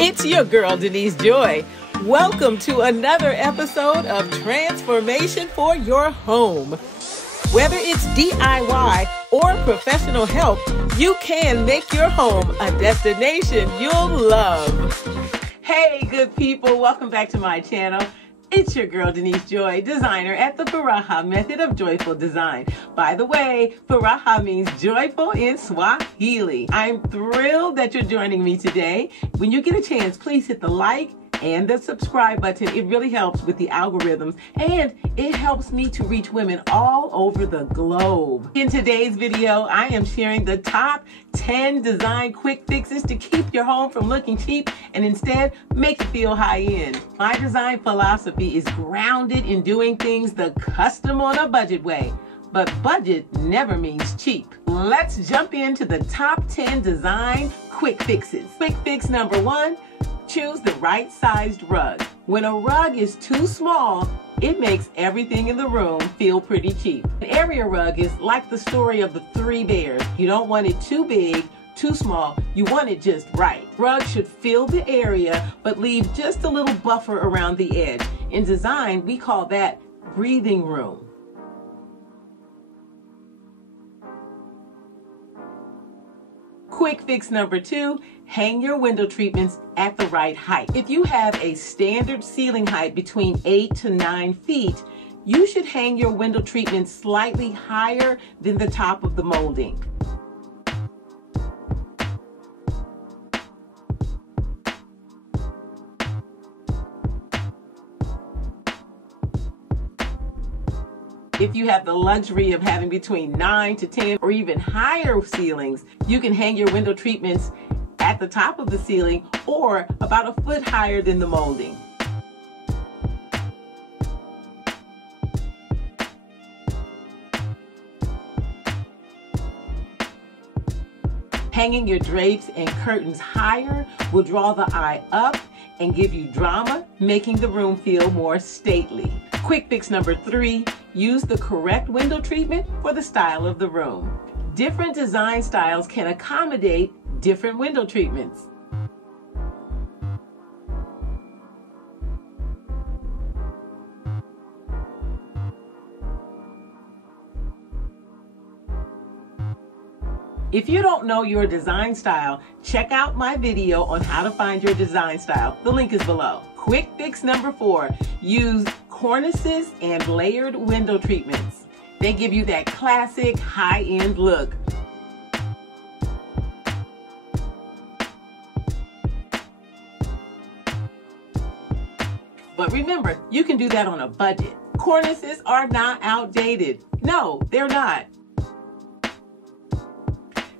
It's your girl, Denise Joy. Welcome to another episode of Transformation for Your Home. Whether it's DIY or professional help, you can make your home a destination you'll love. Hey, good people. Welcome back to my channel. It's your girl, Denise Joy, designer at the Furaha method of joyful design. By the way, Furaha means joyful in Swahili. I'm thrilled that you're joining me today. When you get a chance, please hit the like and the subscribe button. It really helps with the algorithms, and it helps me to reach women all over the globe. In today's video, I am sharing the top 10 design quick fixes to keep your home from looking cheap and instead make it feel high-end. My design philosophy is grounded in doing things the custom on a budget way. But budget never means cheap. Let's jump into the top 10 design quick fixes. Quick fix number 1, choose the right sized rug. When a rug is too small, it makes everything in the room feel pretty cheap. An area rug is like the story of the 3 bears. You don't want it too big, too small, you want it just right. Rug should fill the area, but leave just a little buffer around the edge. In design, we call that breathing room. Quick fix number 2, hang your window treatments at the right height. If you have a standard ceiling height between 8 to 9 feet, you should hang your window treatments slightly higher than the top of the molding. If you have the luxury of having between 9 to 10 or even higher ceilings, you can hang your window treatments at the top of the ceiling or about a foot higher than the molding. Hanging your drapes and curtains higher will draw the eye up and give you drama, making the room feel more stately. Quick fix number 3, use the correct window treatment for the style of the room. Different design styles can accommodate different window treatments. If you don't know your design style, check out my video on how to find your design style. The link is below. Quick fix number 4, use cornices and layered window treatments. They give you that classic high-end look. But remember, you can do that on a budget. Cornices are not outdated. No, they're not.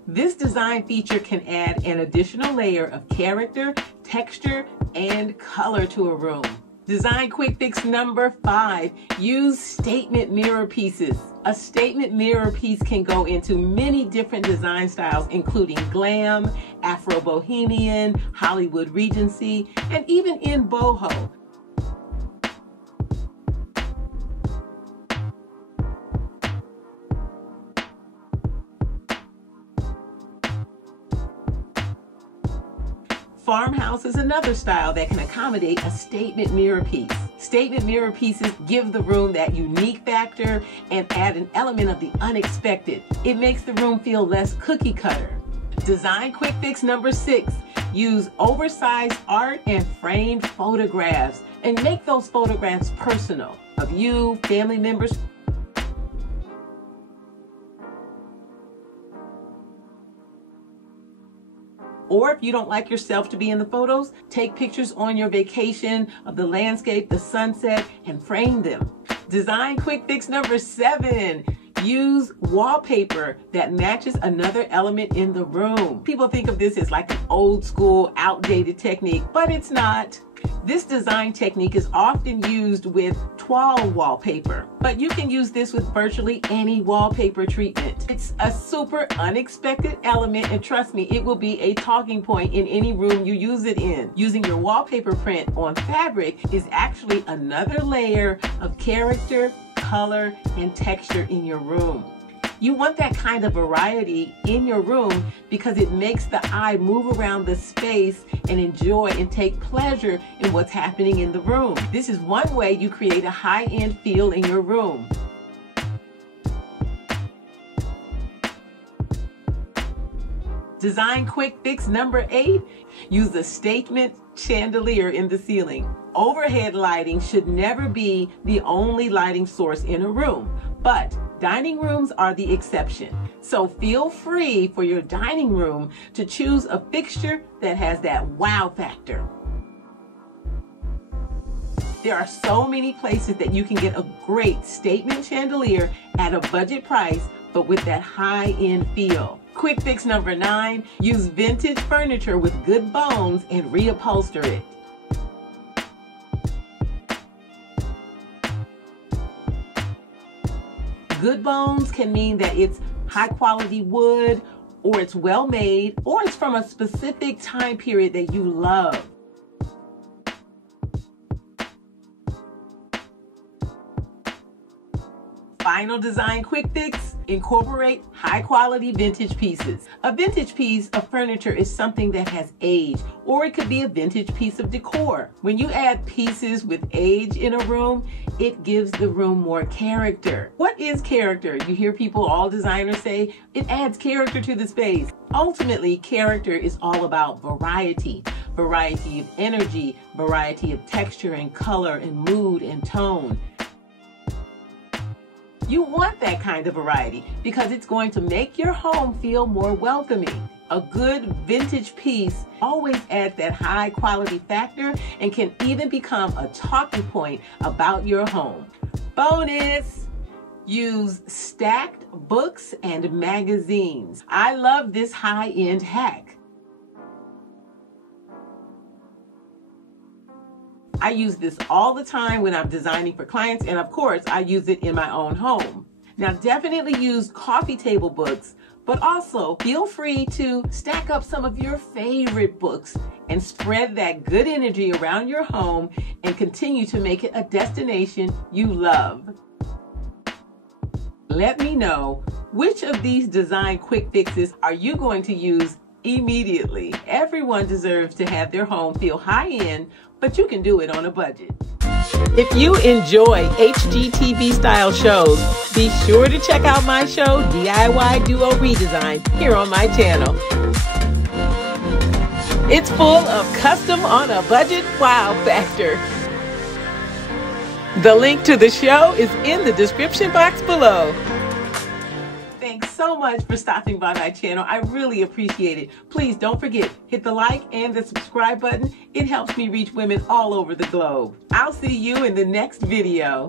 This design feature can add an additional layer of character, texture, and color to a room. Design quick fix number 5, use statement mirror pieces. A statement mirror piece can go into many different design styles, including glam, Afro-Bohemian, Hollywood Regency, and even in boho. Farmhouse is another style that can accommodate a statement mirror piece. Statement mirror pieces give the room that unique factor and add an element of the unexpected. It makes the room feel less cookie cutter. Design quick fix number 6, use oversized art and framed photographs and make those photographs personal of you, family members. Or if you don't like yourself to be in the photos, take pictures on your vacation of the landscape, the sunset, and frame them. Design quick fix number 7. Use wallpaper that matches another element in the room. People think of this as like an old school, outdated technique, but it's not. This design technique is often used with toile wallpaper, but you can use this with virtually any wallpaper treatment. It's a super unexpected element, and trust me, it will be a talking point in any room you use it in. Using your wallpaper print on fabric is actually another layer of character, color, and texture in your room. You want that kind of variety in your room because it makes the eye move around the space and enjoy and take pleasure in what's happening in the room. This is one way you create a high-end feel in your room. Design quick fix number 8, use a statement chandelier in the ceiling. Overhead lighting should never be the only lighting source in a room, but dining rooms are the exception. So feel free for your dining room to choose a fixture that has that wow factor. There are so many places that you can get a great statement chandelier at a budget price, but with that high-end feel. Quick fix number 9, use vintage furniture with good bones and reupholster it. Good bones can mean that it's high quality wood, or it's well made, or it's from a specific time period that you love. Final design quick fix, incorporate high quality vintage pieces. A vintage piece of furniture is something that has aged, or it could be a vintage piece of decor. When you add pieces with age in a room, it gives the room more character. What is character? You hear people, all designers say, it adds character to the space. Ultimately, character is all about variety. Variety of energy, variety of texture and color and mood and tone. You want that kind of variety because it's going to make your home feel more welcoming. A good vintage piece always adds that high quality factor and can even become a talking point about your home. Bonus! Use stacked books and magazines. I love this high-end hack. I use this all the time when I'm designing for clients, and of course, I use it in my own home. Now, definitely use coffee table books, but also feel free to stack up some of your favorite books and spread that good energy around your home and continue to make it a destination you love. Let me know, which of these design quick fixes are you going to use immediately? Everyone deserves to have their home feel high-end, but you can do it on a budget. If you enjoy HGTV style shows, be sure to check out my show, DIY Duo Redesign, here on my channel. It's full of custom on a budget wow factor. The link to the show is in the description box below. Thanks so much for stopping by my channel. I really appreciate it. Please don't forget, hit the like and the subscribe button. It helps me reach women all over the globe. I'll see you in the next video.